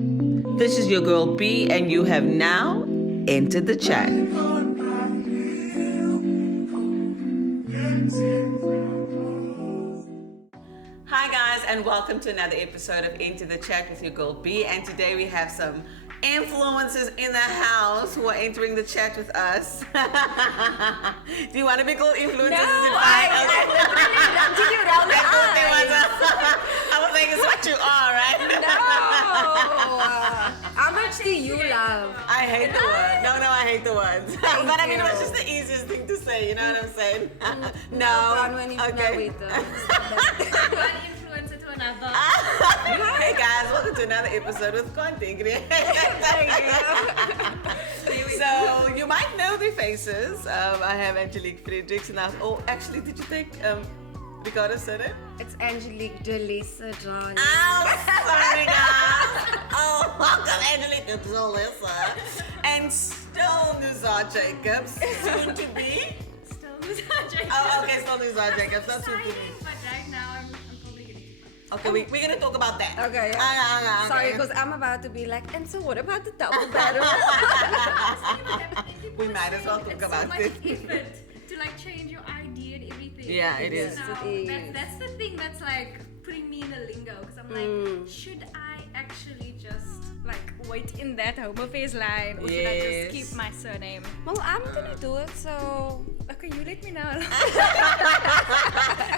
This is your girl B, and you have now entered the chat. Hi guys, and welcome to another episode of Into the Chat with your girl B. And today we have some influencers in the house who are entering the chat with us. Do you want to be called influencers? No, I was like, it's what you are, right? No. How much do you love? I hate the word. No, I hate the words. But I mean, it was you. just the easiest thing to say, you know what I'm saying? No. Okay. One influencer to another. Hey guys, welcome to another episode with Content Creators. So you might know their faces. I have Angelique Fredericks and actually, did you take Ricardo's surname? It's Angelique Delisa, darling. Oh, sorry guys. Oh, welcome Angelique Delisa. And still Nuzar Jacobs, soon to be. Still Nuzar Jacobs. Oh, okay, still Nuzar Jacobs. That's soon to be. But right now I'm probably gonna. Okay, we're gonna talk about that. Okay. Okay. Sorry, because I'm about to be like, and so what about the double battle? We might as well talk It's about so much it. effort to like change your ID and everything. Yeah, it is. So Yes, it is. that's the thing that's like putting me in a lingo because I'm like, should I actually just like wait in that home affairs line or should I Yes. just keep my surname? Well, I'm gonna do it, so Okay, you let me know.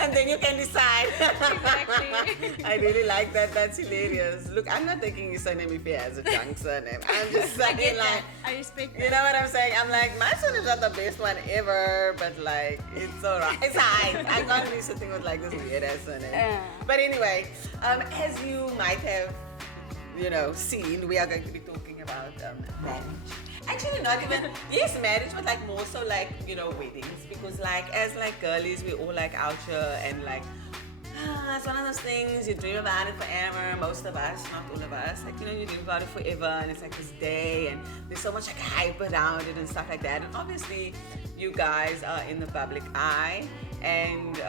And then you can decide. Exactly. I really like that. That's hilarious. Look, I'm not taking his surname if he has a junk surname. I'm just I saying, get like, that. I respect that. you know what I'm saying? I'm like, my surname's not the best one ever, but like, it's alright. It's alright. I can't be sitting with like this weird ass surname. But anyway, as you might have, seen, we are going to be talking about marriage. Actually, not even, yes, marriage, but like more so like, weddings. Because like, as like girlies, we all like out here and like, it's one of those things, you dream about it forever, most of us, not all of us. Like, you dream about it forever and it's like this day and there's so much like hype around it and stuff like that. And obviously, you guys are in the public eye and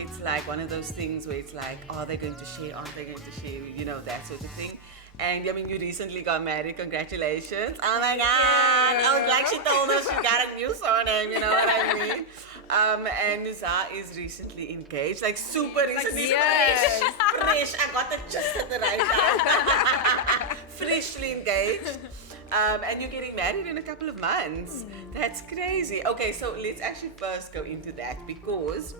it's like one of those things where it's like, are they going to share, aren't they going to share, that sort of thing. And I mean, you recently got married, congratulations. Oh my God. Yeah. Oh, like she told us she got a new surname, you know what I mean? And Nuzar is recently engaged, like super recently. yes. Fresh. I got it just at the right time. Freshly engaged. And you're getting married in a couple of months. That's crazy. Okay, so let's actually first go into that because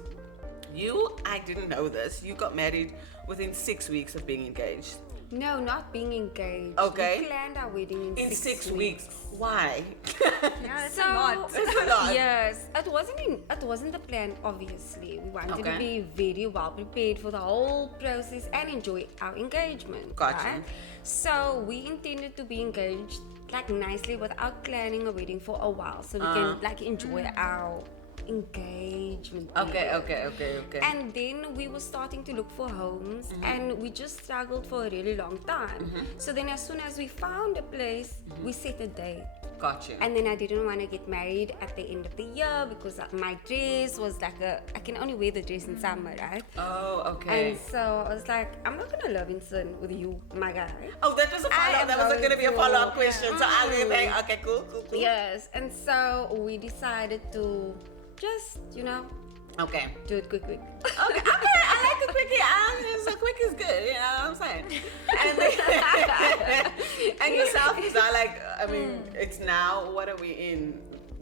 I didn't know this, you got married within 6 weeks of being engaged. no, not being engaged. Okay. We planned our wedding In 6 weeks. Why? Yeah, that's a lot. It's a lot. Yes, it wasn't the plan. Obviously, we wanted to Okay. be very well prepared for the whole process and enjoy our engagement. Gotcha. Right? So we intended to be engaged like nicely without planning a wedding for a while, so we can like enjoy our engagement. Okay. period. And then we were starting to look for homes and we just struggled for a really long time. So then as soon as we found a place, we set a date. Got you. And then I didn't want to get married at the end of the year because my dress was like I can only wear the dress in summer, right? Oh, okay. And so I was like, I'm not gonna love in sin with you, my guy. Oh, that was a I follow-up. am That was going to be a going follow-up to- question. So I was like, okay, cool. Yes. And so we decided to just, Okay. do it quick. Okay, I like the quickie. So quick is good, you know what I'm saying? And yourself, is that like, I mean, it's now, what are we in?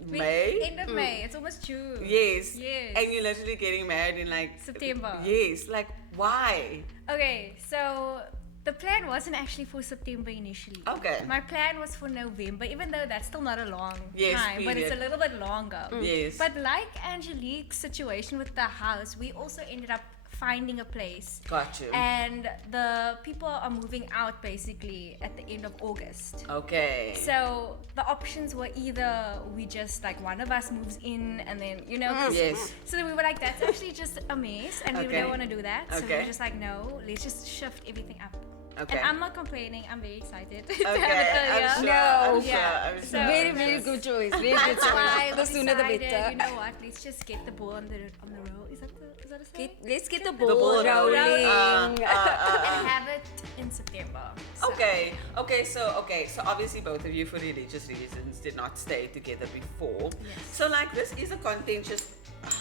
May? End of May. It's almost June. Yes. Yes. And you're literally getting married in like September. Yes. Like, why? Okay, so the plan wasn't actually for September initially. Okay. My plan was for November, even though that's still not a long Yes, time, but it's a period. little bit longer. Yes. But like Angelique's situation with the house, we also ended up finding a place. Got you. And the people are moving out basically at the end of August. Okay. So the options were either we just like one of us moves in and then 'cause- Yes. So then we were like, that's actually just a mess and we Okay. don't want to do that. So we Okay. were just like, no, let's just shift everything up Okay. And I'm not complaining. I'm very excited to have Okay, it earlier. I'm sure. No. I'm sure. Yeah. I'm So- sure. Very, very good choice. Very good That's why choice. we The sooner the decided, better. you know what? Let's just get the ball on the roll. Is that a saying? Let's get the The ball ball rolling. And have it in September. So- Okay. So obviously both of you, for religious reasons, did not stay together before. Yes. So like, this is a contentious.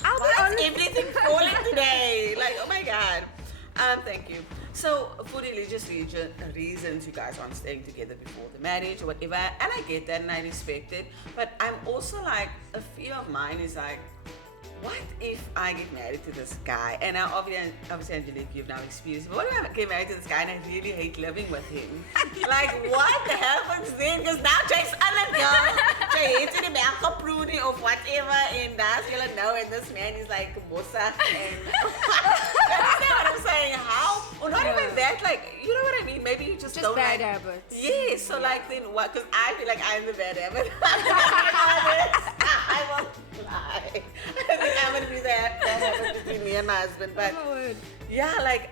I'll be Why is honest. everything falling today? Like, oh my god. Thank you. So for religious reasons, you guys aren't staying together before the marriage or whatever, and I get that and I respect it. But I'm also like, a fear of mine is like, what if I get married to this guy? And now obviously Angelique, you've now experienced it. What if I get married to this guy and I really hate living with him? Like, what happens then? Because now Jake's other girl, Jay hates in the Prudy of whatever, and that's you'll know, and this man is like Mosa. And you understand what I'm saying? How? Or not even that, like, you know what I mean? Maybe you just don't bad like, habits. Yes, so like then what? Because I feel like I'm the bad habit. I won't lie. I think I'm gonna be that habit between me and my husband. But Lord. yeah, like,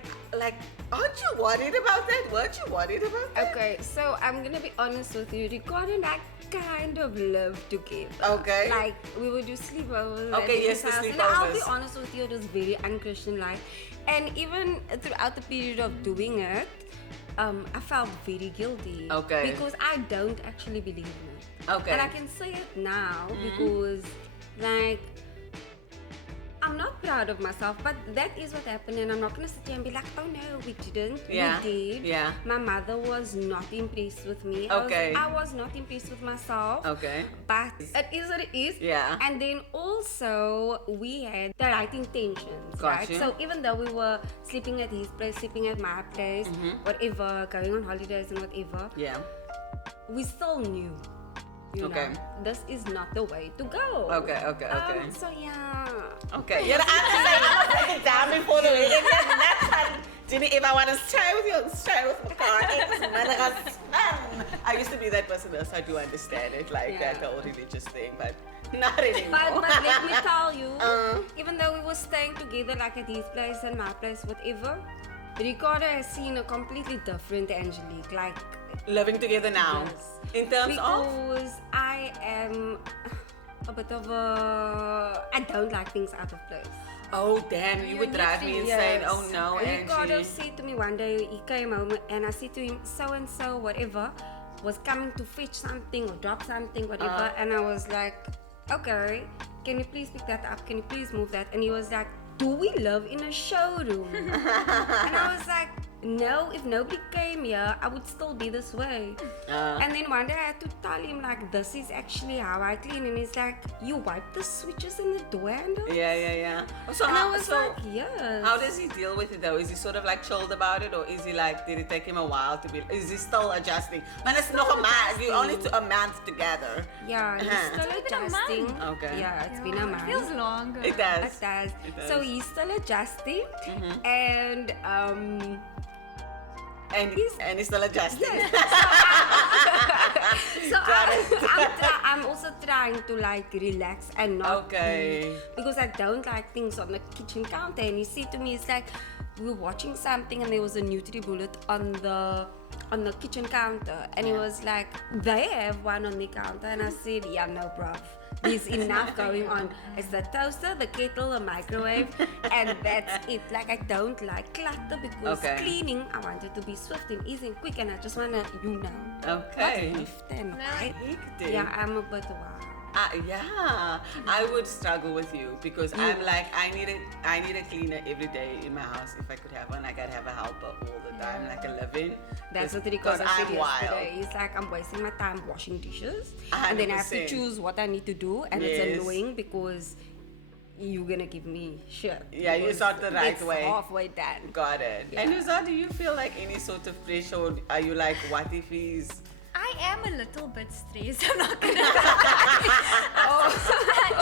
aren't you worried about that? Weren't you worried about that? Okay, so I'm gonna be honest with you. Ricardo and I kind of live together. Okay. Like we would do sleepovers. Okay, at yes, his the house. And I'll be sleepovers. honest with you, it was very unchristian-like. And even throughout the period of doing it, I felt very guilty. Okay. Because I don't actually believe in it. Okay. And I can say it now because, like, I'm not proud of myself, but that is what happened, and I'm not gonna sit here and be like, oh no, we didn't. Yeah, We did. yeah. My mother was not impressed with me. Okay. I was not impressed with myself. Okay. But it is what it is. Yeah. And then also we had the right intentions, Got right? you. So even though we were sleeping at his place, sleeping at my place, whatever, going on holidays and whatever, Yeah. we still knew. You Okay. know, this is not the way to go. Okay. So yeah. Okay. Yeah, I'm saying I'm break it down before the wedding. That's fun. Jimmy, if I want to try with you, try with my car. I used to be that person, so I do understand it, like that whole religious thing, but not anymore. But let me tell you, Uh. even though we were staying together like at his place and my place, whatever, Ricardo has seen a completely different Angelique. Like, Living together now, yes. in terms of. Because I am a bit of a... I don't like things out of place. Oh damn, you would drive me insane. Yes. Oh no, Ricardo Angie. said to me one day, he came home and I said to him, so and so, whatever, was coming to fetch something or drop something, whatever. And I was like, okay, can you please pick that up? Can you please move that? And he was like, do we live in a showroom? And I was like, no, if nobody came here, I would still be this way. And then one day I had to tell him, like, this is actually how I clean. And he's like, you wipe the switches in the door handle? Yeah. Oh, so And I how, was so like, yes. how does he deal with it though? Is he sort of like chilled about it, or is he like, did it take him a while to be? Is he still adjusting? Man, it's not a month. You only a month together. Yeah, he's Uh-huh. still It's been a adjusting. month. Okay. Yeah, it's been a month. Feels longer. It does. It does. It does. So he's still adjusting, and And he's still adjusting. so I'm also trying to like relax and not Okay. because I don't like things on the kitchen counter. And he said to me, it's like we were watching something and there was a NutriBullet on the kitchen counter, and he was like, they have one on the counter, and I said, yeah, no, bruv. There's enough going on. It's the toaster, the kettle, the microwave, and that's it. Like, I don't like clutter because Okay. cleaning, I want it to be swift and easy and quick, and I just want to, Okay. not lift and right? Hectic. Yeah, I'm a bit wild. Yeah, I would struggle with you because I'm like, I need a cleaner every day in my house. If I could have one, like I'd have a helper all the time, like a live-in. That's what because Ricardo said I'm yesterday. wild. He's like, I'm wasting my time washing dishes, and then I have to 100%. choose what I need to do, and Yes. it's annoying because you're gonna give me shit. Yeah, you because start the right it's way. halfway done. Got it. Yeah. And Nuzar, do you feel like any sort of pressure? Or are you like, what if he's? I am a little bit stressed. I'm not gonna.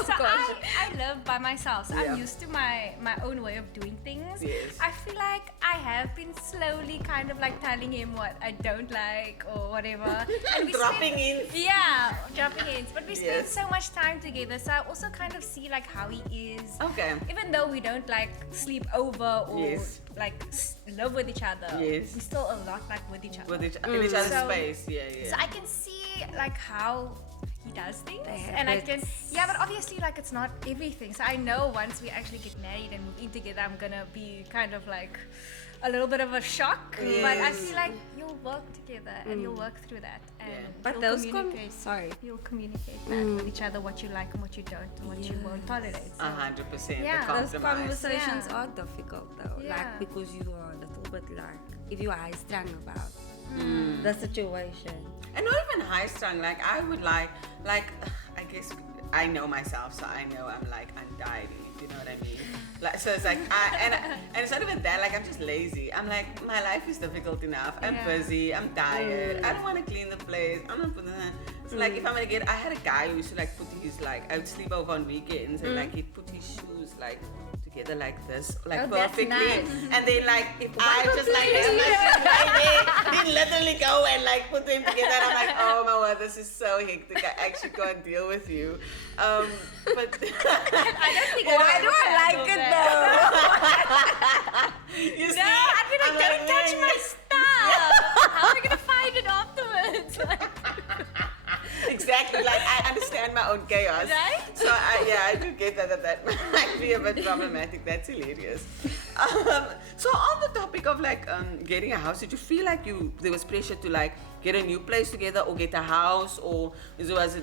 so gosh. I live by myself, so Yeah. I'm used to my own way of doing things. Yes. I feel like I have been slowly kind of like telling him what I don't like or whatever. And we Dropping spend- hints. Yeah, dropping hints. But we spend Yes. so much time together, so I also kind of see like how he is. Okay. Even though we don't like sleep over or Yes. live with each other. Yes. We're still a lot like with each other. in each other's So- space. Yeah. So I can see like how he does things, They and I have can it. but obviously like it's not everything. So I know once we actually get married and move in together, I'm gonna be kind of like a little bit of a shock. But I Yes. feel like you'll work together and you'll work through that, and But you'll those communicate. sorry. You'll communicate that with each other, what you like and what you don't, and what you won't tolerate. So 100%. Yeah. The Those compromise. conversations Yeah. are difficult though, Yeah. like because you are a little bit like if you are high strung about the situation. And not even high strung. Like I would like I guess I know myself, so I know I'm like untidy. You know what I mean? Like so, it's like and it's not even that. Like I'm just lazy. I'm like my life is difficult enough. I'm Yeah. busy. I'm tired. I don't want to clean the place. I'm not putting that. So like if I'm gonna get, I had a guy who used to like put his like I would sleep over on weekends and like he'd put his shoes like together like this, like Oh, that's perfectly. nice. And then like if I just like didn't literally go and like put them together, I'm like, oh my word, this is so hectic. I actually can't deal with you. But I don't think Why do I like it though? you see, No, I'd be like, I'm don't touch man. my stuff. How am I gonna find it afterwards? Exactly, like I understand my own chaos. Right? So I do get that might be a bit problematic. That's hilarious. So on the topic of like getting a house, did you feel like there was pressure to like get a new place together or get a house, or was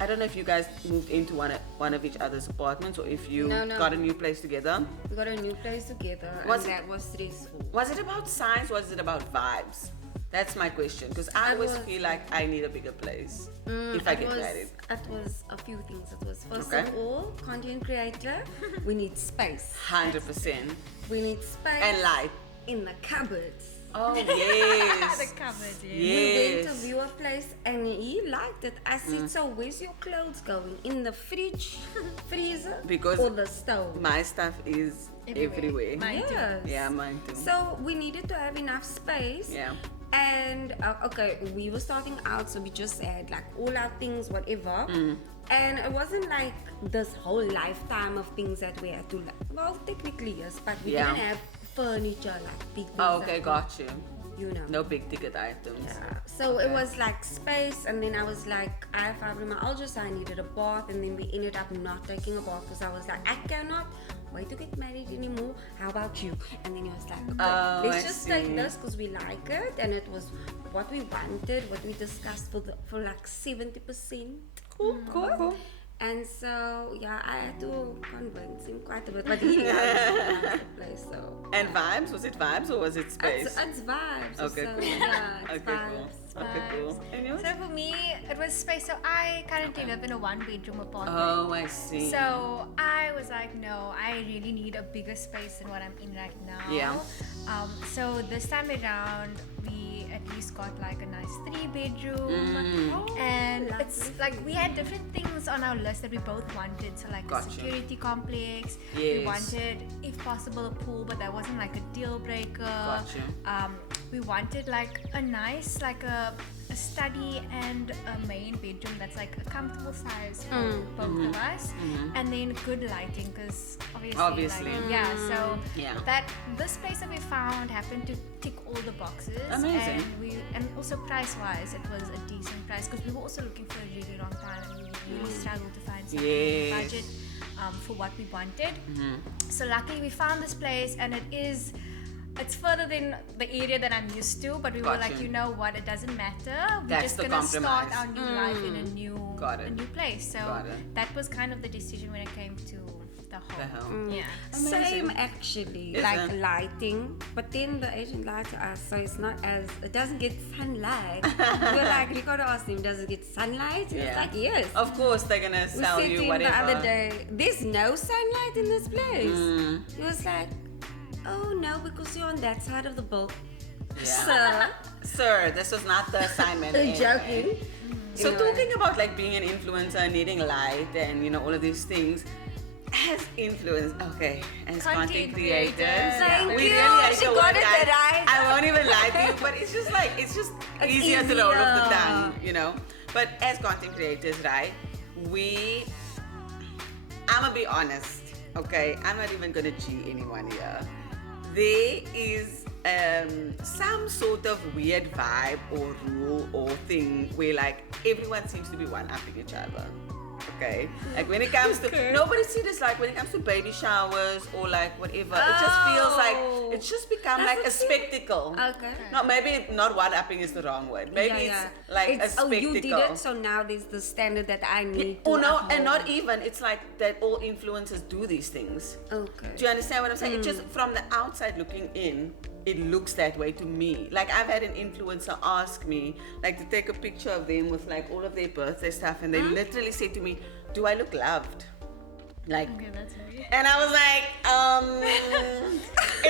I don't know if you guys moved into one of each other's apartments or if you No. got a new place together? We got a new place together, Was and it- that was stressful. Was it about size? Was it about vibes? That's my question, because I It always was- feel like I need a bigger place if I get married. It was a few things. It was first Okay. of all, content creator. We need space. 100%. We need space And light. in the cupboards. Oh the yes. cupboard, yeah. We went to Yes. view a place and he liked it. I said, so where's your clothes going? In the fridge, freezer, Because or the stove? My stuff is everywhere. Mine too. Yes. Yeah, mine too. So we needed to have enough space. Yeah. And okay, we were starting out, so we just had like all our things, whatever. And it wasn't like this whole lifetime of things that we had to. Well, technically yes, but we Yeah. didn't have furniture like big things. Oh, that okay, we- got you. You know. No big ticket items. Yeah. So it was like space, and then I was like, I have fibromyalgia, so I needed a bath, and then we ended up not taking a bath because I was like, I cannot wait to get married anymore. How about you? And then he was like, okay, Oh, let's I just see. take this because we like it, and it was what we wanted, what we discussed for like 70%. Cool. And so yeah, I had to convince him quite a bit, but he loves the place, so. And vibes? Was it vibes or was it space? It's vibes. Okay, so, cool. Yeah, it's Okay, vibes. cool. Okay, cool. And yours? So for me, it was space. So I currently live in a one-bedroom apartment. Oh, I see. So I was like, no, I really need a bigger space than what I'm in right now. Yeah. So this time around, we at least got like a nice 3-bedroom, Mm. and it's like we had different things on our list that we both wanted. So like a Gotcha. security complex. Yes. We wanted, if possible, a pool, but that wasn't like a deal breaker. Gotcha. We wanted like a nice, like a study and a main bedroom that's like a comfortable size for both of us, and then good lighting because Obviously. like, yeah. So Yeah. that this place that we found happened to tick all the boxes. Amazing. And also price wise, it was a decent price because we were also looking for a really long time and we really struggled to find something in the Yes. budget for what we wanted. So luckily we found this place, and it's further than the area that I'm used to, but we were Gotcha. like, you know what, it doesn't matter. We're That's just the gonna start compromise. our new life in Got it. a new place. So Got it. that was kind of the decision when it came to the The home. home. Yeah. Same actually, Is like it? lighting, but then the agent lied to us, so it's not as, it doesn't get sunlight. We're like, Ricardo asked him, does it get sunlight? And it's Yeah. like, yes. Of course, they're gonna We sell said to you him whatever. the other day, there's no sunlight in this place. He was like, oh no, because you're on that side of the boat. Yeah. Sir, this was not the assignment. So, anyway. joking. So Anyway. talking about like being an influencer, needing light, and you know all of these things. As as content creators, Thank we you. really hate She the got word it light. right. I won't even lie to you, but it's just It's easier to roll off the easier. tongue, you know. But as content creators, right? I'ma be honest, okay? I'm not even gonna G anyone here. there is some sort of weird vibe or rule or thing where like everyone seems to be one-upping each other. Okay, like when it comes to nobody see this, like when it comes to baby showers or like whatever, it just feels like it's just become like a spectacle. Okay. No, maybe not one-upping is the wrong word. Maybe it's like a spectacle. Oh, you did it, so now there's the standard that I need to Oh no, uphold. and not even. It's like that all influencers do these things. Okay. Do you understand what I'm saying? It's just from the outside looking in, it looks that way to me. Like I've had an influencer ask me, like to take a picture of them with like all of their birthday stuff, and they literally said to me, "Do I look loved?" Like, Okay, that's weird. and I was like,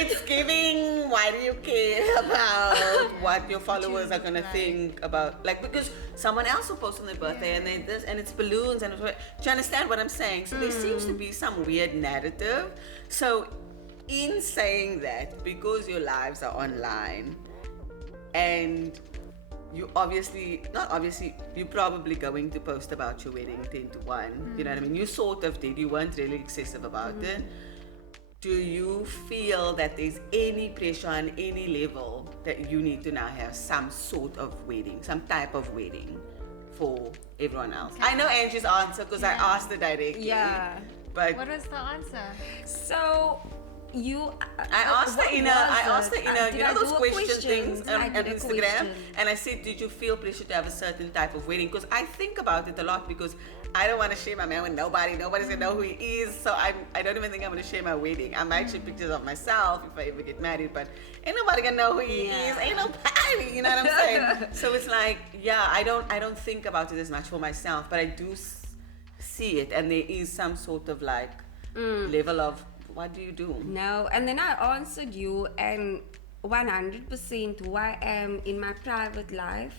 it's giving. Why do you care about what your followers are gonna think about? Like, because someone else will post on their birthday and they this, and it's balloons and it's, do you understand what I'm saying? So there seems to be some weird narrative. So, in saying that, because your lives are online, and you you're probably going to post about your wedding 10 to 1. You know what I mean? You sort of did. You weren't really excessive about it. Do you feel that there's any pressure on any level that you need to now have some sort of wedding, some type of wedding for everyone else? I know Angie's answer because I asked her directly. Yeah. But What was the answer? So you. I asked her in a, you know those question things on Instagram, and I said, did you feel pressure to have a certain type of wedding? Because I think about it a lot because I don't want to share my man with nobody. Nobody's gonna know who he is, so I don't even think I'm gonna share my wedding. I might share pictures of myself if I ever get married, but ain't nobody gonna know who he is. Ain't nobody, you know what I'm saying? So it's like, yeah, I don't think about it as much for myself, but I do see it, and there is some sort of like level of, what do you do? No, and then I answered you, and 100% who I am in my private life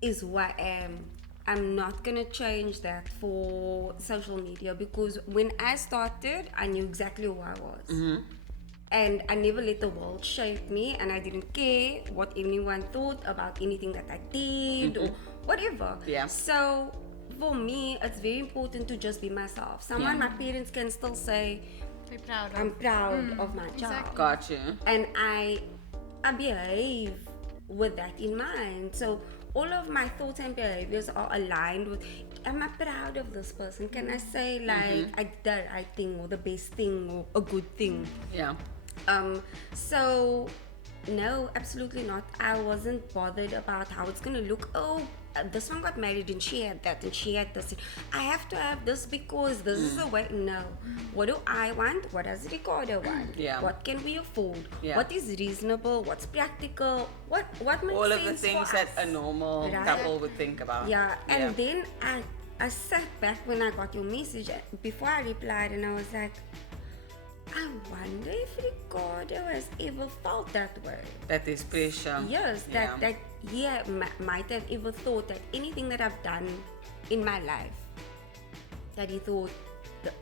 is who I am. I'm not gonna change that for social media, because when I started, I knew exactly who I was. And I never let the world shape me, and I didn't care what anyone thought about anything that I did or whatever. Yeah. So for me, it's very important to just be myself. Someone my parents can still say, Be proud of. I'm proud of my child. exactly. Got you. And I behave with that in mind. So all of my thoughts and behaviors are aligned with, am I proud of this person? Can I say like I did the right thing or the best thing or a good thing? Yeah. So no, absolutely not. I wasn't bothered about how it's gonna look. Oh, this one got married and she had that and she had this. I have to have this because this is the way. No. What do I want? What does Ricardo want? Yeah. What can we afford? Yeah. What is reasonable? What's practical? What makes All of sense the things for that us? a normal Right. couple would think about. Yeah, and then I sat back when I got your message before I replied, and I was like, I wonder if Ricardo has ever felt that way. That is pressure. Yes, that he might have ever thought that anything that I've done in my life, that he thought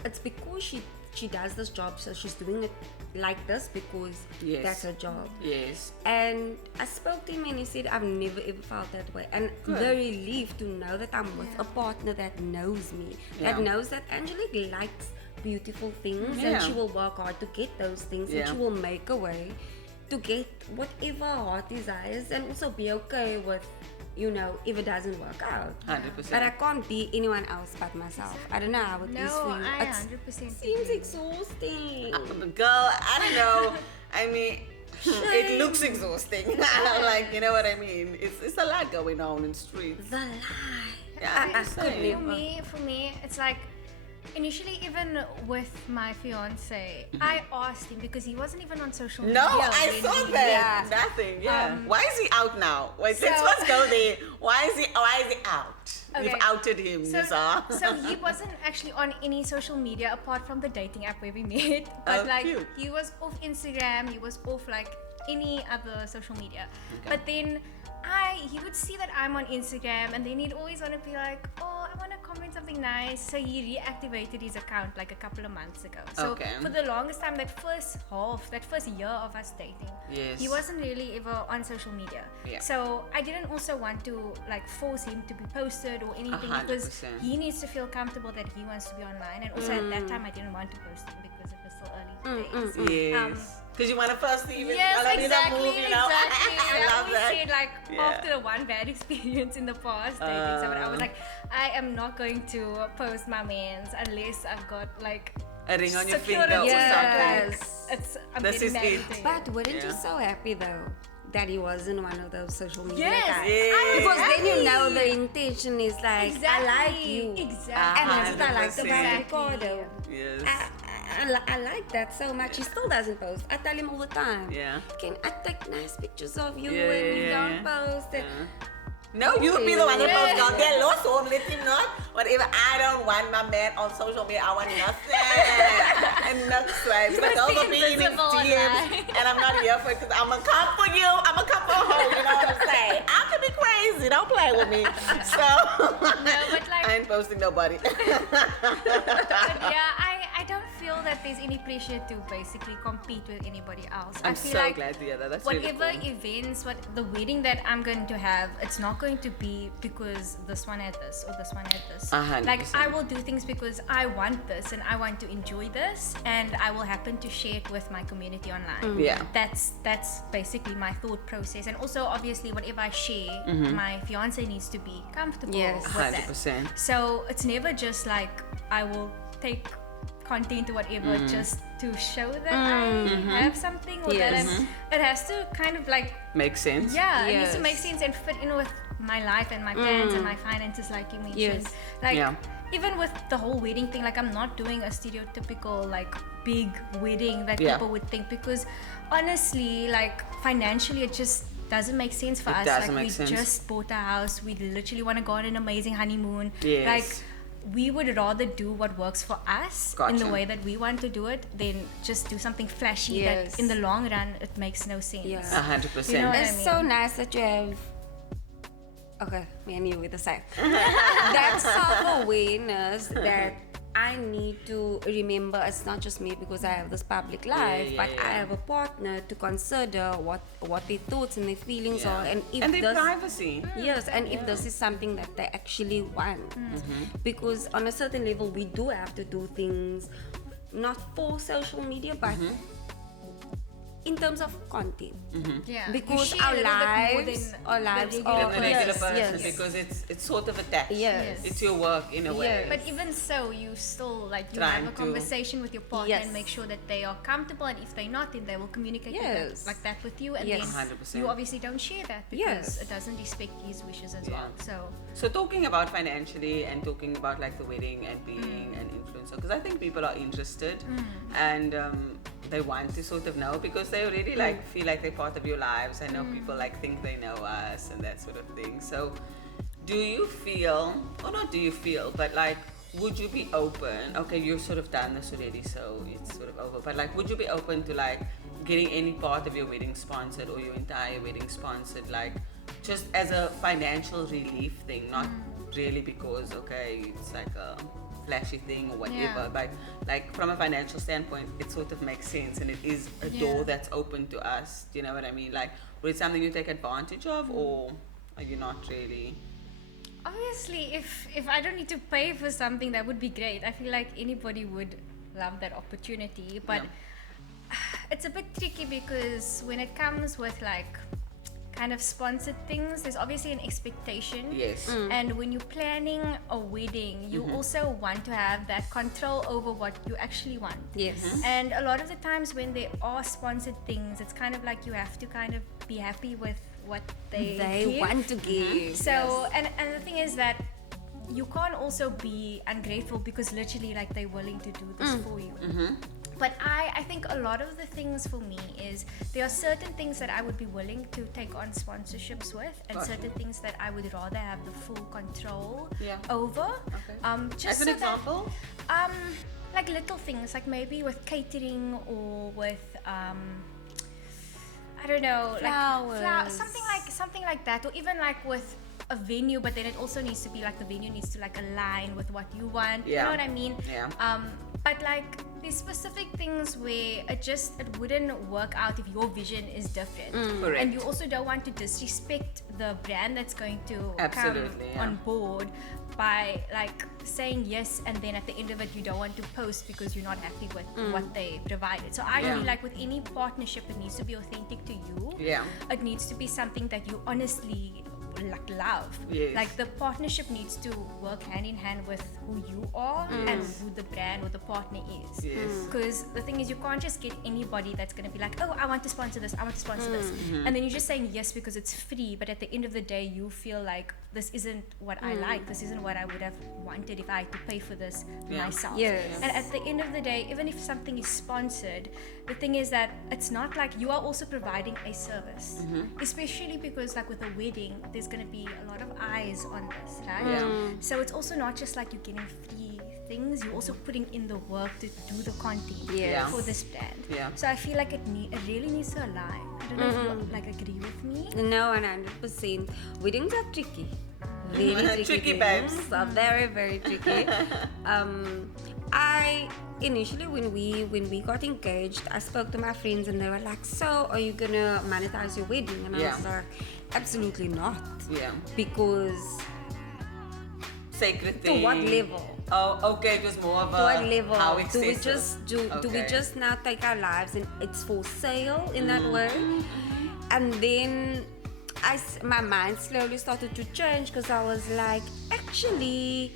it's because she does this job, so she's doing it like this because Yes. that's her job. Yes. And I spoke to him and he said, I've never ever felt that way. And the relief to know that I'm with a partner that knows me, that Yeah. knows that Angelique likes beautiful things Yeah. and she will work hard to get those things and Yeah. she will make a way to get whatever her heart desires, and also be okay with, you know, if it doesn't work out. 100%. But I can't be anyone else but myself. I don't know how it is No, for you. I It 100% seems exhausting. Girl, I don't know. I mean, it looks exhausting. Like, you know what I mean? It's a lot going on in the streets. The lie. Yeah, I I'm could saying. never. For me, it's like initially, even with my fiance, I asked him because he wasn't even on social media. No, I when saw he- that. Nothing. Yeah. Why is he out now? Wait, let's So- first go there. Why is he out? You've Okay. outed him, Nisa. So he wasn't actually on any social media apart from the dating app where we met. But Oh, like cute. he was off Instagram, he was off like any other social media. But then he would see that I'm on Instagram, and then he'd always want to be like, oh, I want to comment something nice. So he reactivated his account like a couple of months ago. So Okay. for the longest time, that first year of us dating, Yes. he wasn't really ever on social media. Yeah. So I didn't also want to like force him to be posted or anything, because 100%. he needs to feel comfortable that he wants to be online. And also at that time, I didn't want to post him because it was still early days. Yes. Because you want to first see if Yes, it's exactly, move, you know? exactly. I And I love always that. said, like, Yeah. after one bad experience in the past dating someone, I was like, I am not going to post my mans unless I've got like A ring on your security, finger or Yes. something. I'm This getting is married it. to you. But weren't you Yeah. so happy though that he wasn't one of those social media Yes, guys? Yes. Because then you know Exactly. the intention is like, I like you. Exactly. And that's what I like about 100%. Ricardo. Yes. I like that so much. He still doesn't post. I tell him all the time. Yeah. Can I take nice pictures of you Yeah, when yeah, you yeah, don't yeah. post? And No, you be the one that Yeah. posts down there. Lost home, let him know. Whatever, I don't want my man on social media. I want nothing. And nothing. Like, You must over be me in his invisible DMs. online. And I'm not here for it because I'm going to come for you. I'm going to come for her. You know what I'm saying? I could be crazy. Don't play with me. So, No, but like, I ain't posting nobody. but yeah, I don't feel that there's any pressure to basically compete with anybody else. I I'm feel so like glad to hear that. That's whatever really cool. events, what the wedding that I'm going to have, it's not going to be because this one had this or this one had this. 100%. Like I will do things because I want this and I want to enjoy this, and I will happen to share it with my community online. Yeah. That's basically my thought process, and also obviously whatever I share, Mm-hmm. my fiance needs to be comfortable Yes. with that. 100%. So it's never just like I will take content or whatever just to show that I have something or Yes. that it has to kind of like Makes sense. it needs to Yes. make sense and fit in with my life and my plans and my finances, like you mentioned. Yes. Like Yeah. even with the whole wedding thing, like I'm not doing a stereotypical like big wedding that Yeah. people would think, because honestly, like financially it just doesn't make sense for It us. doesn't Like make we sense. just bought a house, we literally want to go on an amazing honeymoon. Yes. Like we would rather do what works for us in the Gotcha. way that we want to do it than just do something flashy Yes. that in the long run it makes no sense. Yeah. 100%. You know what I It's mean? so nice that you have. Okay, me and you with the same. That self-awareness that I need to remember it's not just me because I have this public life, yeah, but yeah. I have a partner to consider what their thoughts and their feelings are, and if And their this, privacy. yes, and if this is something that they actually want, because on a certain level we do have to do things not for social media, but in terms of content. Yeah. You Because share a our little bit more lives, than our the lives regular are Than the regular yes, person yes. because it's sort of attached. Yes. It's your work in a way. Yes. But even so, you still like you Trying have a to- conversation with your partner Yes. and make sure that they are comfortable, and if they're not, then they will communicate with Yes. like that with you, and Yes. then 100%. you obviously don't share that because Yes. it doesn't respect his wishes as Yeah. well. So So talking about financially and talking about like the wedding and being an influencer, because I think people are interested and they want to sort of know because they already like feel like they're part of your lives. I know people like think they know us and that sort of thing. So do you feel, or not do you feel, but like would you be open? Okay, you've sort of done this already, so it's sort of over. But like, would you be open to like getting any part of your wedding sponsored or your entire wedding sponsored, like just as a financial relief thing, not really because okay, it's like a flashy thing or whatever, Yeah. but like from a financial standpoint, it sort of makes sense and it is a Yeah. door that's open to us. Do you know what I mean? Like, was it something you take advantage of, or are you not really? obviously, if I don't need to pay for something, that would be great. I feel like anybody would love that opportunity, but it's a bit tricky because when it comes with like kind of sponsored things, there's obviously an expectation. Yes. And when you're planning a wedding, you also want to have that control over what you actually want. Yes. And a lot of the times when there are sponsored things, it's kind of like you have to kind of be happy with what they give. want to give. So and the thing is that you can't also be ungrateful because literally like they're willing to do this for you. But I think a lot of the things for me is there are certain things that I would be willing to take on sponsorships with, and Gotcha. certain things that I would rather have the full control Yeah. over. Okay. Just As an so that- example? like little things, like maybe with catering or with I don't know, Flowers. like something like that, or even like with a venue, but then it also needs to be like the venue needs to like align with what you want. You Yeah. know what I mean? Yeah. But like there's specific things where it wouldn't work out if your vision is different. Correct. And you also don't want to disrespect the brand that's going to Absolutely, come on board by like saying yes, and then at the end of it you don't want to post because you're not happy with what they provided. So I feel like with any partnership, it needs to be authentic to you. Yeah. It needs to be something that you honestly like love. Yes. Like the partnership needs to work hand in hand with who you are and who the brand or the partner is. Yes. Because the thing is, you can't just get anybody that's going to be like, oh, I want to sponsor this, I want to sponsor this. And then you're just saying yes because it's free, but at the end of the day, you feel like this isn't what I like, this isn't what I would have wanted if I had to pay for this myself. Yes. And at the end of the day, even if something is sponsored, the thing is that it's not like you are also providing a service. Especially because like with a wedding, there's going to be a lot of eyes on this, right? Yeah. So it's also not just like you're getting free things, you're also putting in the work to do the content Yes. for this brand. Yeah. So I feel like it really needs to align. I don't know if you like agree with me. No, 100%. Weddings are tricky. Really tricky. Tricky weddings babes. are very, very tricky. I initially when we got engaged, I spoke to my friends and they were like, "So, are you gonna monetize your wedding?" And I was like, "Absolutely not." Yeah. Because Sacred to thing. what level? Oh, okay. It was more of To what level? how Do we excessive. just do we Okay. just now take our lives and it's for sale in that way? And then my mind slowly started to change because I was like, actually,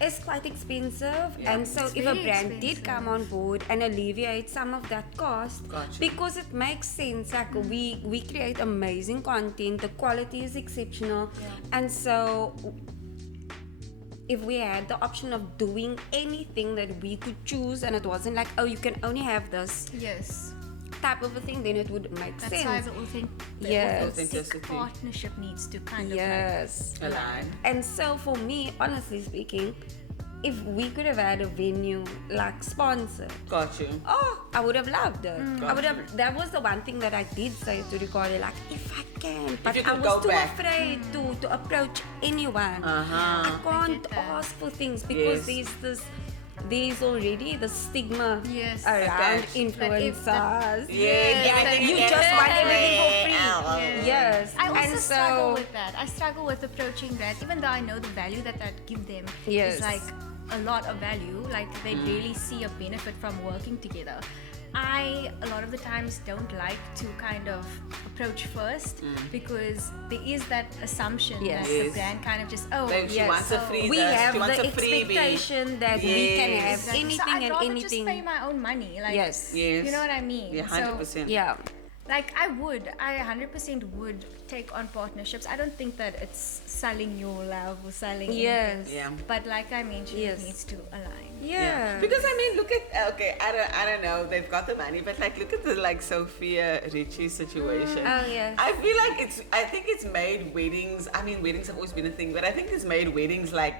it's quite expensive. Yeah. And so It's if a very brand did expensive. come on board and alleviate some of that cost, Gotcha. because it makes sense, like we create amazing content, the quality is exceptional, and so if we had the option of doing anything that we could choose and it wasn't like, oh, you can only have this Yes. type of a thing, then it would make That's sense. why the Yes. authentic partnership needs to kind of like Yes. Align. And so for me, honestly speaking, if we could have had a venue like sponsored, Got you. oh, I would have loved it. I would Gotcha. have. That was the one thing that I did say to Ricardo, like, if I can, but you I could was go too back. afraid to approach anyone. I can't get that. ask for things because Yes. there's already the stigma Yes. around Attached. influencers. Yeah. that you you just get want it. everything for free. Yeah. Yes. I also and struggle so with that. I struggle with approaching brands, even though I know the value that give them Yes. is like a lot of value. Like they really see a benefit from working together. I a lot of the times don't like to kind of approach first because there is that assumption Yes. that the Yes. brand kind of just Like she Yes. wants a free we this, have she wants the a freebie. expectation that we can have Yes. Exactly. anything so I'd and rather anything. just pay my own money. Like, Yes. Yes. You know what I mean? Yeah, So, 100%. Yeah. like I 100% would take on partnerships. I don't think that it's selling your love or selling Yes. anything. Yeah. But like I mentioned, Yes. it needs to align. Yeah. Because I mean, look at I don't know. They've got the money, but like, look at the like Sophia Richie situation. Oh, yes. I feel like I think it's made weddings. I mean, weddings have always been a thing, but I think it's made weddings like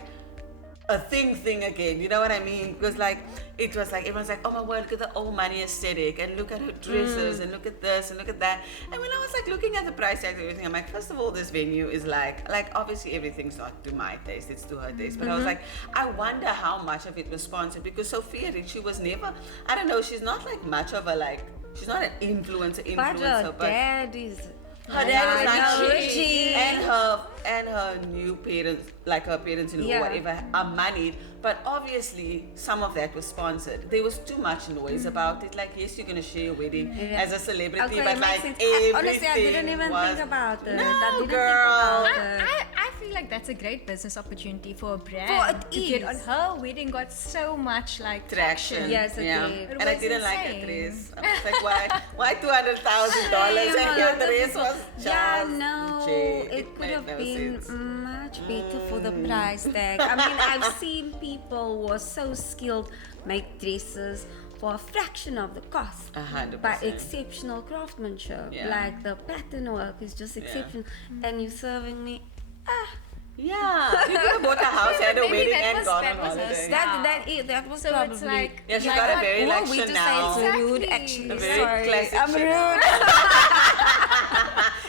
a thing again. You know what I mean? Because like it was like everyone's like, oh my word, look at the old money aesthetic, and look at her dresses, and look at this, and look at that. And when I was like looking at the price tag and everything, I'm like, first of all, this venue is like obviously everything's not to my taste, it's to her taste. But I was like, I wonder how much of it was sponsored, because Sophia Richie was never, I don't know, she's not like much of a like, she's not an influencer, But her but dad is. her dad is Lionel like Richie. she, and her new parents, like her parents-in-law, Yeah. whatever, are moneyed. But obviously, some of that was sponsored. There was too much noise about it. Like, yes, you're gonna share your wedding as a celebrity, Okay, but it like makes sense. everything Honestly, I didn't even was, think about it. No, I didn't girl. think about it. I feel like that's a great business opportunity for a brand it to get is. on. Her wedding got so much like Traction. Yes, it yeah. did. It And I was didn't like insane. her dress. I was like, why $200,000 Shame and on your other dress people. was just Yeah, no, cheap. it could made have no been sense. much better for the price tag. I mean, I've seen people who are so skilled make dresses for a fraction of the cost. 100%. By exceptional craftsmanship. Yeah. Like the pattern work is just exceptional. And you're serving me. Yeah, you could have bought a house, had a Maybe wedding, that and was- gone that on was her holiday. style. That was So probably. it's like Yeah, she's like got a what- very Who like are we to say Chanel. it's rude? Exactly. Actually, A very sorry, classic I'm Chanel. rude.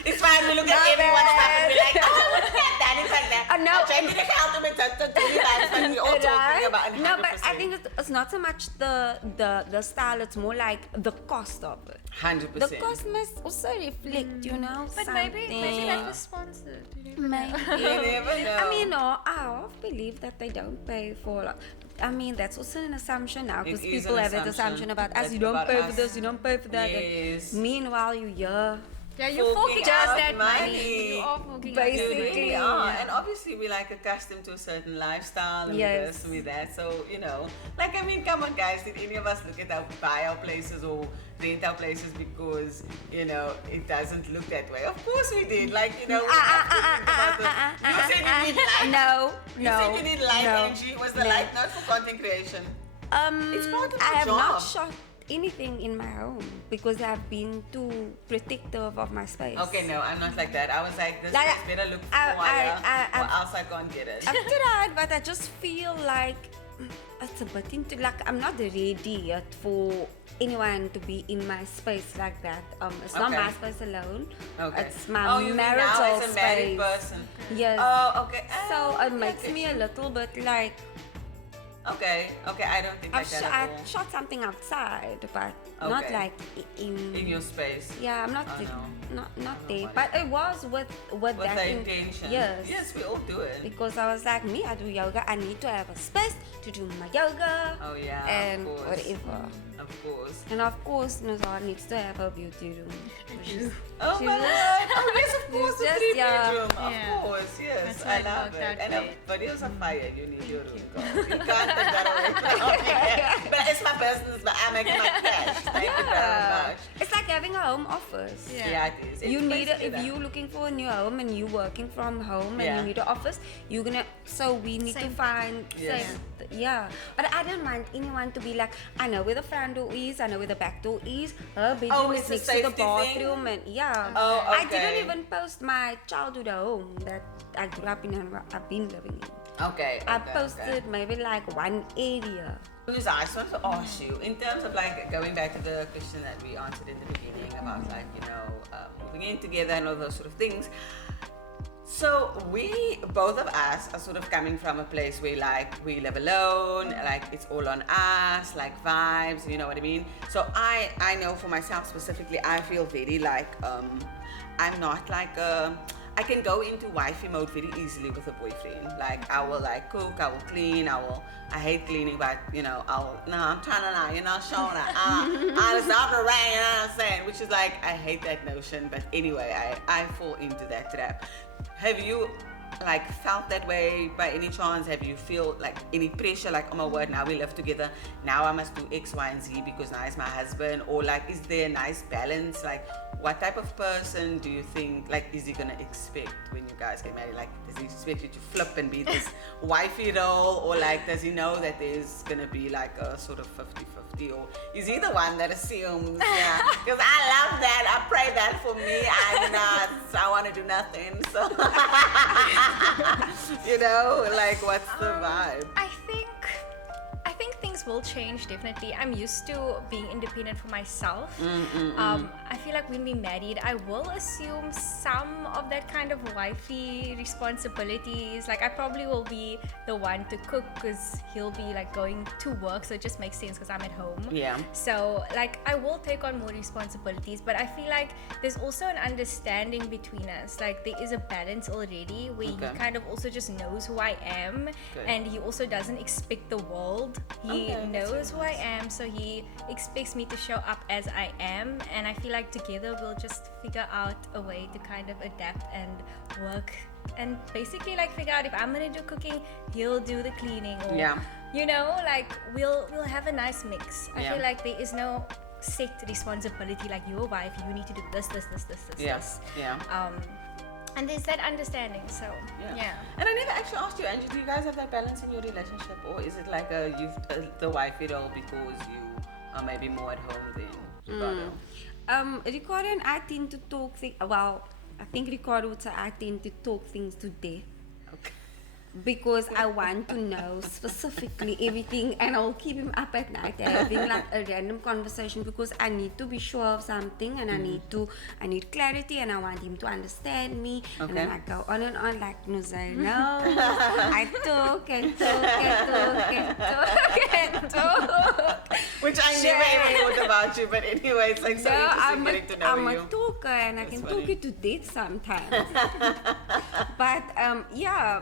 It's fine. We look at My everyone's stuff and bad. be like, oh, look at that. It's like that. no. Jy het nie die geld om dit te doen nie, but we all talking about 100%. No, but I think it's not so much the style, it's more like the cost of it. 100%. The cost must also reflect, you know, But something. maybe that was sponsored. You never know. Maybe. You never know. I mean, no, I half believe that they don't pay for. Like, I mean, that's also an assumption now because It is people an have that assumption assumption about us. that You don't about pay for us. this, you don't pay for that. Yes. And meanwhile, you hear. Yeah, you're forking Forking us out that money. money. You are forking You Basically, really us are. money. And obviously we're like accustomed to a certain lifestyle and Yes. with this, with that. So, you know, like, I mean, come on guys, did any of us look at buy our places or rent our places because, you know, it doesn't look that way? Of course we did. Like, you know, we have to think about the- you said you need light. No, You no. said you need light, no, Angie. Was the no. light not for content creation? It's part of I the have not job. shot anything in my home because I've been too protective of my space. Okay, no, I'm not like that. I was like, this Like, place better look I- quiet I- or else I can't get it. I've tried, but I just feel like it's a bit into like I'm not ready yet for anyone to be in my space like that. It's not Okay. my space alone. Okay. It's my oh, you mean marital now as a married space. person. Yes. Oh, okay. So Ah, it makes okay. me a little bit like Okay, I don't think like that at all. I've shot something outside, but not Okay. like In your space. Yeah, I'm not Oh, no. not Oh, there, funny. but it was with With that the intention. Yes. Yes, we all do it. Because I was like, me, I do yoga. I need to have a space to do my yoga Oh yeah, and of course. whatever. Of course. And of course, Nazar needs to have a beauty room. Oh She's my just- god! Oh yes, of course, she's a just- 3 bedroom. Yeah. Of course, yes. That's I why it love worked it. out And great. videos are fire. You need your room, girl. You can't take that away from me. But it's my business, but I'm making my cash. Thank you very much. It's like having a home office. Yeah. Yeah, it is. You It's need it basically if that. you're looking for a new home and you're working from home and Yeah. you need an office. You're gonna. So we need to Same. find. Yes. Yeah, but I don't mind anyone to be like, I know where the front door is, I know where the back door is. Her bedroom it's is a next to the safety thing? bathroom, and yeah. Oh, I didn't okay. even post my childhood home that I grew up in and I've been living in. Okay. I okay, posted maybe like one area. Lisa, I just wanted to ask you, in terms of like going back to the question that we answered in the beginning about like, you know, moving in together and all those sort of things. So we, both of us, are sort of coming from a place where like we live alone, like it's all on us, like vibes, you know what I mean? So I know for myself specifically, I feel very like, I'm not like I can go into wifey mode very easily with a boyfriend. Like I will like cook, I will clean, I hate cleaning, but you know, I'm trying to like, you know, show that. It's not the rain, you know what I'm saying? Which is like, I hate that notion, but anyway, I fall into that trap. Have you like felt that way by any chance? Have you feel like any pressure like, oh my word, now we live together, now I must do X, Y, and Z because now he's my husband? Or like, is there a nice balance? Like, what type of person do you think, like, is he gonna expect when you guys get married? Like, does he expect you to flip and be this wifey role? Or like, does he know that there's gonna be like a sort of 50-50? Or is he the one that assumes? Yeah, because I love that. I pray that for me. I'm not. I want to do nothing. So, you know, like, what's the vibe? I think things will change definitely. I'm used to being independent for myself. I feel like when we married, I will assume some of that kind of wifey responsibilities. Like I probably will be the one to cook because he'll be like going to work, so it just makes sense because I'm at home. Yeah. So like I will take on more responsibilities, but I feel like there's also an understanding between us. Like there is a balance already where Okay. he kind of also just knows who I am, Good. and he also doesn't expect the world. He Okay, that's knows who nice. I am, so he expects me to show up as I am, and I feel like together we'll just figure out a way to kind of adapt and work and basically like figure out if I'm gonna do cooking, he'll do the cleaning, or Yeah. you know, like we'll have a nice mix. I Yeah. feel like there is no set responsibility like you're a wife, you need to do this. Yeah. Yeah. And there's that understanding, so yeah. And I never actually asked you, Angie, do you guys have that balance in your relationship, or is it like the wifey role because you are maybe more at home than Ricardo? Ricardo and I tend to talk things. Well, I think Ricardo would say I tend to talk things to death. Okay. because I want to know specifically everything, and I'll keep him up at night having like a random conversation because I need to be sure of something, and I need clarity, and I want him to understand me. And then I go on and on like Nuzay, no, I talk and talk and talk and talk and talk. Which I never ever thought about you, but anyway, it's like so interesting getting to know I'm you. a talker, and I can funny. talk you to death sometimes. But yeah,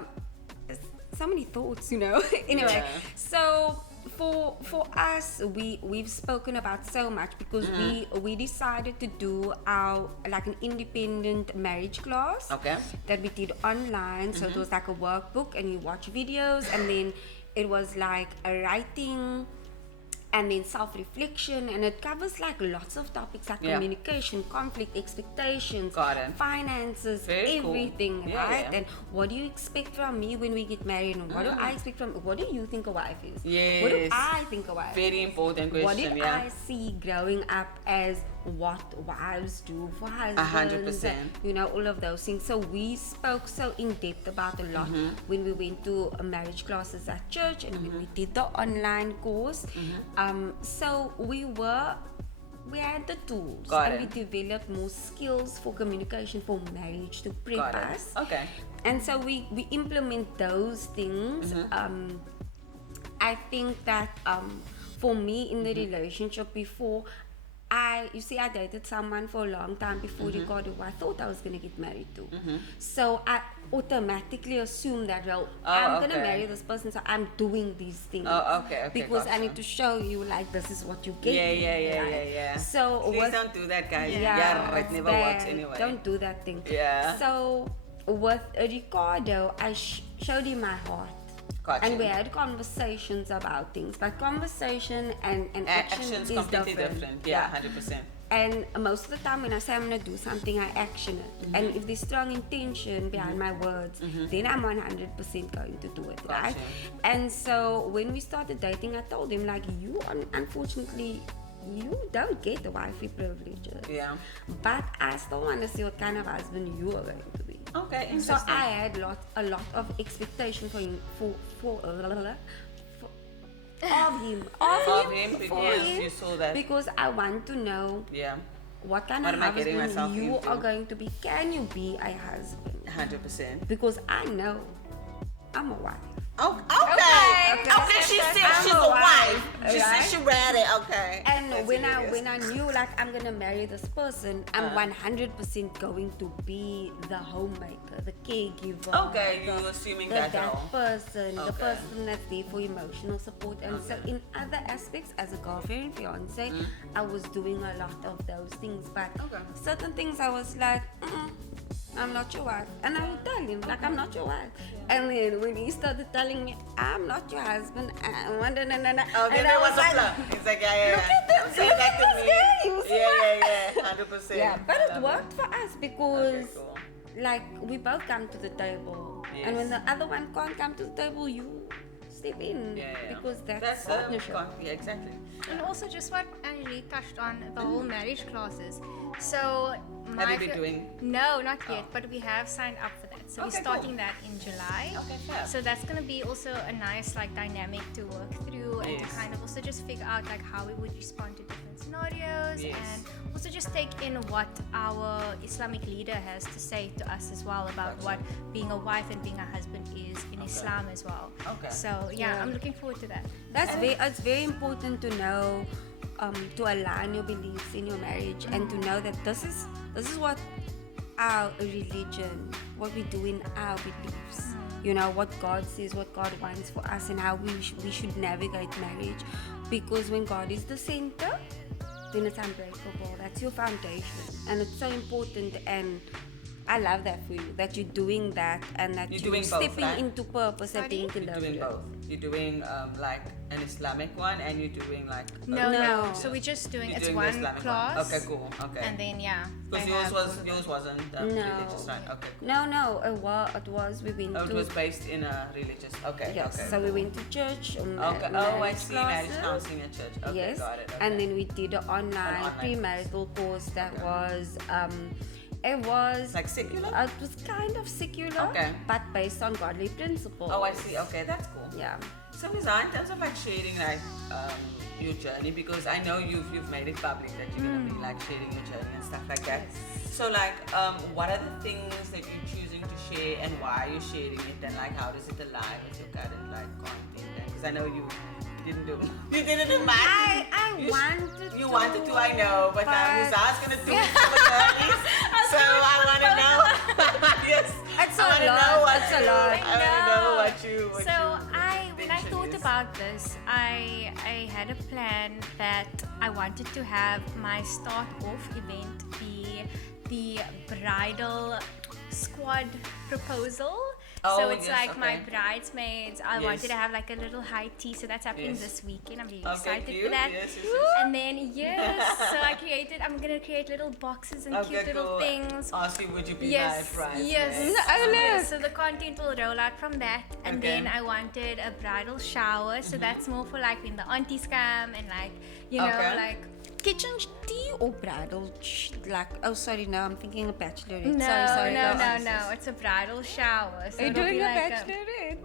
so many thoughts, you know. Anyway, so for us, we've spoken about so much because we decided to do our like an independent marriage class that we did online. So it was like a workbook, and you watch videos, and then it was like a writing and then self-reflection, and it covers like lots of topics like communication, conflict, expectations, finances, Very everything, cool. right? And what do you expect from me when we get married, and what do I expect from, what do you think a wife is? Yes. What do I think a wife Very is? important question. What did I see growing up as what wives do for husbands? 100%. You know, all of those things. So we spoke so in depth about a lot when we went to marriage classes at church, and when we did the online course. So we had the tools, and we developed more skills for communication, for marriage, to prep us. Okay. And so we implement those things. I think that for me in the relationship before, I dated someone for a long time before Ricardo, who I thought I was going to get married to. So I automatically assumed that, well, I'm going to marry this person, so I'm doing these things. Because I need to show you, like, this is what you get. Yeah. So please don't do that, guys. It never works anyway. Don't do that thing. Yeah. So with Ricardo, I showed him my heart. Gotcha. And we had conversations about things, but conversation and action is completely different. Yeah, 100%. And most of the time when I say I'm going to do something, I action it. And if there's strong intention behind my words, then I'm 100% going to do it, right? And so when we started dating, I told him, like, you unfortunately, you don't get the wifey privileges. Yeah. But I still want to see what kind of husband you are going to be. Okay, interesting. So I had a lot of expectation for him, of him, because you saw that. Because I want to know what kind of husband you are going to be. Can you be a husband? 100%. Because I know I'm a wife. Okay. She said she's a wife. She said she ready. Okay. And when I knew, like, I'm gonna marry this person, I'm 100% going to be the homemaker, the caregiver. Okay, you're assuming that role. Person, the person that's there for emotional support. And so in other aspects, as a girlfriend, fiance, I was doing a lot of those things. But certain things I was like, I'm not your wife. And I would tell him, like, I'm not your wife. And then when he started telling me, I'm not your husband, and there was a plan. It's like, look at them, say that to me. Yeah, 100%. Yeah, but it worked for us because, like, we both come to the table. Yes. And when the other one can't come to the table, you step in. Because that's partnership. Yeah, exactly. And also just what Anjali touched on, the whole marriage classes. So have you been doing? No, not yet, but we have signed up for that. So we're starting that in July. Okay, fair. So that's gonna be also a nice like dynamic to work through and to kind of also just figure out like how we would respond to different scenarios and also just take in what our Islamic leader has to say to us as well about what being a wife and being a husband is in Islam as well. Okay. So I'm looking forward to that. It's very important to know, to align your beliefs in your marriage and to know that this is what our religion, what we do in our beliefs, you know, what God says, what God wants for us, and how we should navigate marriage. Because when God is the center, then it's unbreakable. That's your foundation, and it's so important. And I love that for you, that you're doing that, and that you're stepping into purpose and being You're doing both. You're doing like an Islamic one, and you're doing like no. So we're just doing it's doing one class. Okay, cool. Okay. And then because yours wasn't religious, right? Okay. Cool. No. It was. We went. It was based in a religious. Okay. Yes. Okay. So we went to church. I see. Marriage counseling at church. Okay, yes. got it. Okay. And then we did an online premarital course that was It was It's like secular? It was kind of secular, Okay. but based on godly principles. Oh, I see. Okay, that's cool. Yeah. So, Nizar, in terms of like sharing like your journey, because I know you've made it public that you're gonna be like sharing your journey and stuff like that. So, like, what are the things that you're choosing to share, and why you're sharing it, and like how does it align with your current like content? Because I know you didn't do much. I wanted You to, wanted to, I know, but now but- Nizar's gonna do it for the girlies. So I wanna know. Yes. It's I a wanna lot, know what it's a you- lot. I wanna know what you. So when I intention thought is. about this, I had a plan that I wanted to have my start off event be the bridal squad proposal. Oh, So it's yes, like my okay. bridesmaids. I Yes. wanted to have like a little high tea, so that's happening Yes. this weekend. I'm very Okay, excited cute. for that. Yes, yes, yes. And then I'm gonna create little boxes and cute little cool. things. Ask you, would you be Yes, my bridesmaid? yes. Oh, Yes, so the content will roll out from that, and Okay. then I wanted a bridal shower, so that's more for like when the aunties come and like Okay. like kitchen tea or bridal like, oh sorry, no, I'm thinking a bachelorette. no, sorry, no, go no, on. no, it's a bridal shower. So Are you it'll doing be a like bachelorette?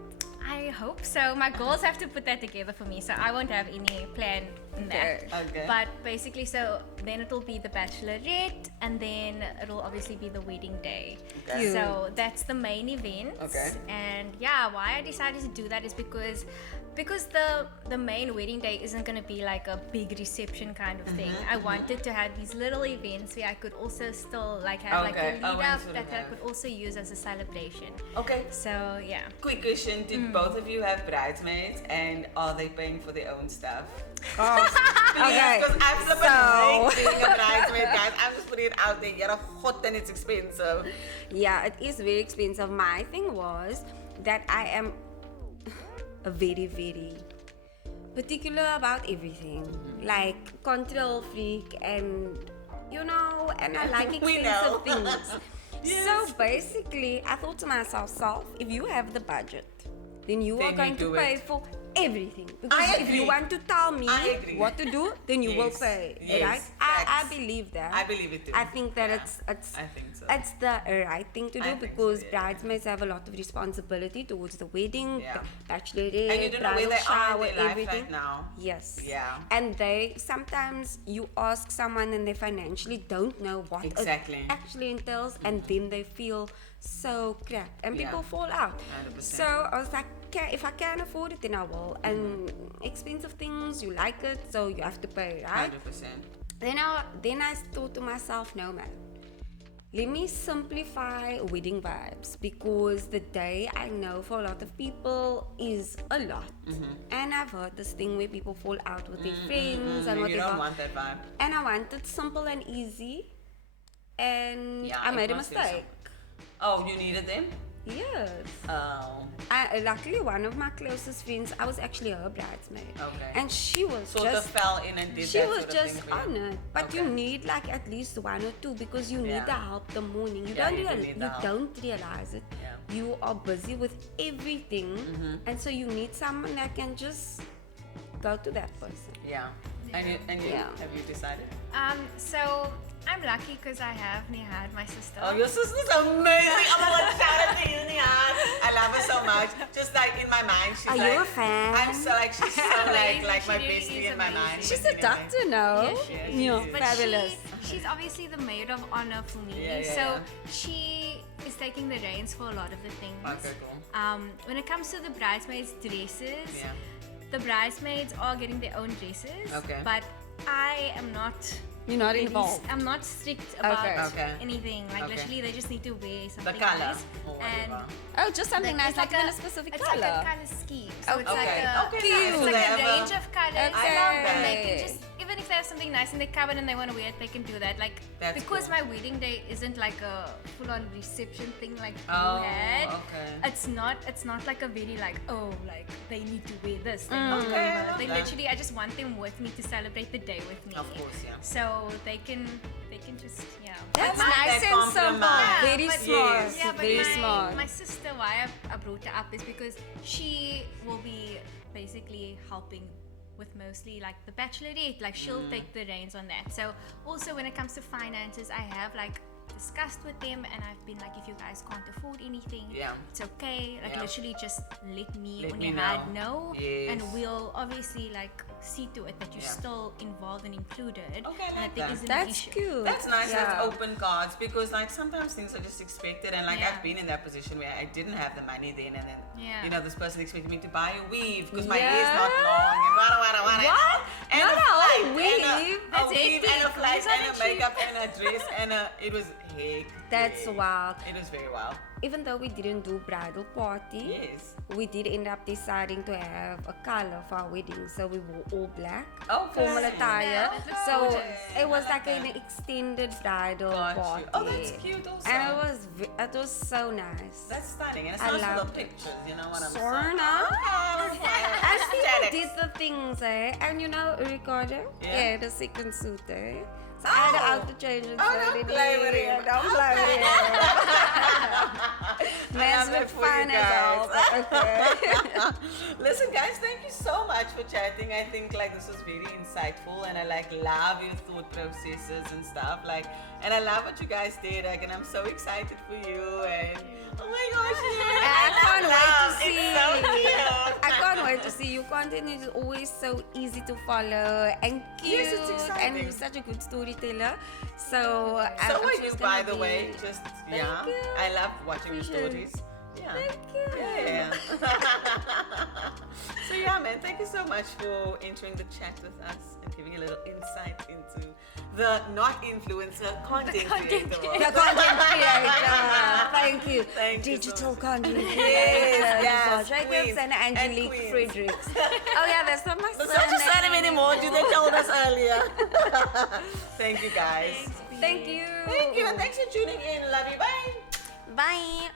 I hope so. My girls have to put that together for me, so I won't have any plan in that. Okay. But basically, so then it'll be the bachelorette, and then it'll obviously be the wedding day. Okay. Cute. So that's the main event. Okay. And yeah, why I decided to do that is because the main wedding day isn't going to be like a big reception kind of thing. I wanted to have these little events where I could also still like have like a Okay. lead Oh, and up sort that of I have- could also use as a celebration. Okay. So yeah. Quick question: did both of you have bridesmaids, and are they paying for their own stuff? Oh, okay. Because I'm flipping So- being a bridesmaid, guys. I'm just putting it out there. You're a hot and it's expensive. Yeah, it is very expensive. My thing was that I am a very, very particular about everything. Like control freak and and I like We expensive know. things. Yes. So basically I thought to myself, if you have the budget, then you Then are you going to do pay it. for everything. Because I if you agree. want to tell me I agree. what to do, then you will Yes. pay. Yes, Right? I facts. believe that. I believe it too. I think that Yeah. it's I think so. it's the right thing to I do think so, because yeah. bridesmaids have a lot of responsibility towards the wedding, Yeah. the bachelorette, And you don't know where bridal they are shower, in their life everything. right now. Yes. Yeah. And they sometimes you ask someone and they financially don't know what Exactly. it actually entails, and then they feel so crap, and Yeah. people fall out. 100%. So I was like, if I can afford it, then I will. And expensive things, you like it, so you have to pay, right? 100%. Then I thought to myself, no man, let me simplify wedding vibes, because the day I know for a lot of people is a lot. And I've heard this thing where people fall out with their friends and You whatever. don't want that vibe. And I wanted simple and easy, and Yeah, I it made a must be mistake. Oh, you needed them? Yes. Oh. Luckily, one of my closest friends, I was actually her bridesmaid. Okay. And she was Sort just of fell in and did she that was sort of just thing for on you. it, but you Okay. need like at least one or two, because you need Yeah. the help the morning. You Yeah, don't you do real- need the you help. don't realize it. Yeah. You are busy with everything, and so you need someone that can just go to that person. Yeah. And you Yeah. have you decided? So I'm lucky because I have Nihad, my sister. Oh, your sister's amazing. Oh my god, shout out to you, Nihan. I love her so much. Just like in my mind, she's Are like, you a fan? I'm so like, she's so Amazing. like my She really bestie is in my amazing. mind. She's but a anyway. doctor now. Yes, she is. Yeah, But fabulous. she's obviously the maid of honor for me. Yeah, yeah, so yeah. she is taking the reins for a lot of the things. Okay, cool. When it comes to the bridesmaids' dresses, Yeah. the bridesmaids are getting their own dresses. Okay. But I am not. You're not really involved. I'm not strict about Okay. anything. Like Okay. literally, they just need to wear something color nice. or And whatever. Oh, just something nice, it's like even a specific it's color. like a color scheme. So it's Okay. like a, Okay, nice. it's So like they a have a- range of colors. Okay. I love And they that. can just, even if they have something nice in their cupboard and they want to wear it, they can do that. Like That's because cool. my wedding day isn't like a full-on reception thing like Oh, you had. okay. It's not like a very like like they need to wear this. They, Mm. need to Okay, wear I that. love They that. literally, I just want them with me to celebrate the day with me. Of course, yeah. So they can just That's like nice that and simple. compliment. Very but- smart. Yes. Yeah, but Very my, smart. my sister, why I brought her up is because she will be basically helping with mostly like the bachelorette. Like she'll take the reins on that. So also when it comes to finances, I have like discussed with them, and I've been like, if you guys can't afford anything, Yeah. it's okay. Like Yeah. literally just let me Let on me your know. hand know, Yes. and we'll obviously like see to it that you're Yeah. still involved and included. Okay, I and like there that. isn't an That's issue. cute. That's nice. Yeah. That's open cards, because like sometimes things are just expected, and like Yeah. I've been in that position where I didn't have the money then, and then Yeah. you know, this person expected me to buy a weave because my Yeah. hair is not long and wada. What? And Not a a whole flight, and weave? a That's weave and a hectic. flight These are and a the cheap. makeup and a dress and it was hectic. That's wild. It was very wild. Even though we didn't do bridal party, Yes. we did end up deciding to have a color for our wedding, so we wore all black, Okay. formal attire. Yeah, that looks So gorgeous. it was I like like an that. extended bridal Got party. you. Oh, that's cute also. And it was so nice. That's stunning, and it's I nice for the loved it. pictures. You know what I'm Sorna. saying? As people Aesthetics. did the things, eh? And you know, Ricardo? Yeah. The second suit, eh? So I had Oh. out to change it. Oh, don't play with him. Don't play with him. Man's love look it for you fine as all, but okay. Listen, guys, thank you so much for chatting. I think like this was very insightful, and I like love your thought processes and stuff. Like, and I love what you guys did. Like, and I'm so excited for you. And oh my gosh, yeah, I can't wait to love. see. It's so cute. I can't wait to see you. Content is always so easy to follow and cute, Yes, it's and exciting. you're such a good storyteller. So, So I'm are you, just by gonna the be- way. Just yeah, you. I love watching your Appreciate stories. Yeah. Thank you. Yeah. So yeah, man, thank you so much for entering the chat with us and giving a little insight into the not influencer content content creator. The content creator. Thank you. Thank you so Digital much. content Yes, creator. yes, Nicole Jacobs queens and and Angelique queens. Fredericks. Oh yeah, that's not my That's not your surname anymore. You they told us earlier. Thank you guys. Thank you. Thank you, and thanks for tuning in. Love you. Bye. Bye.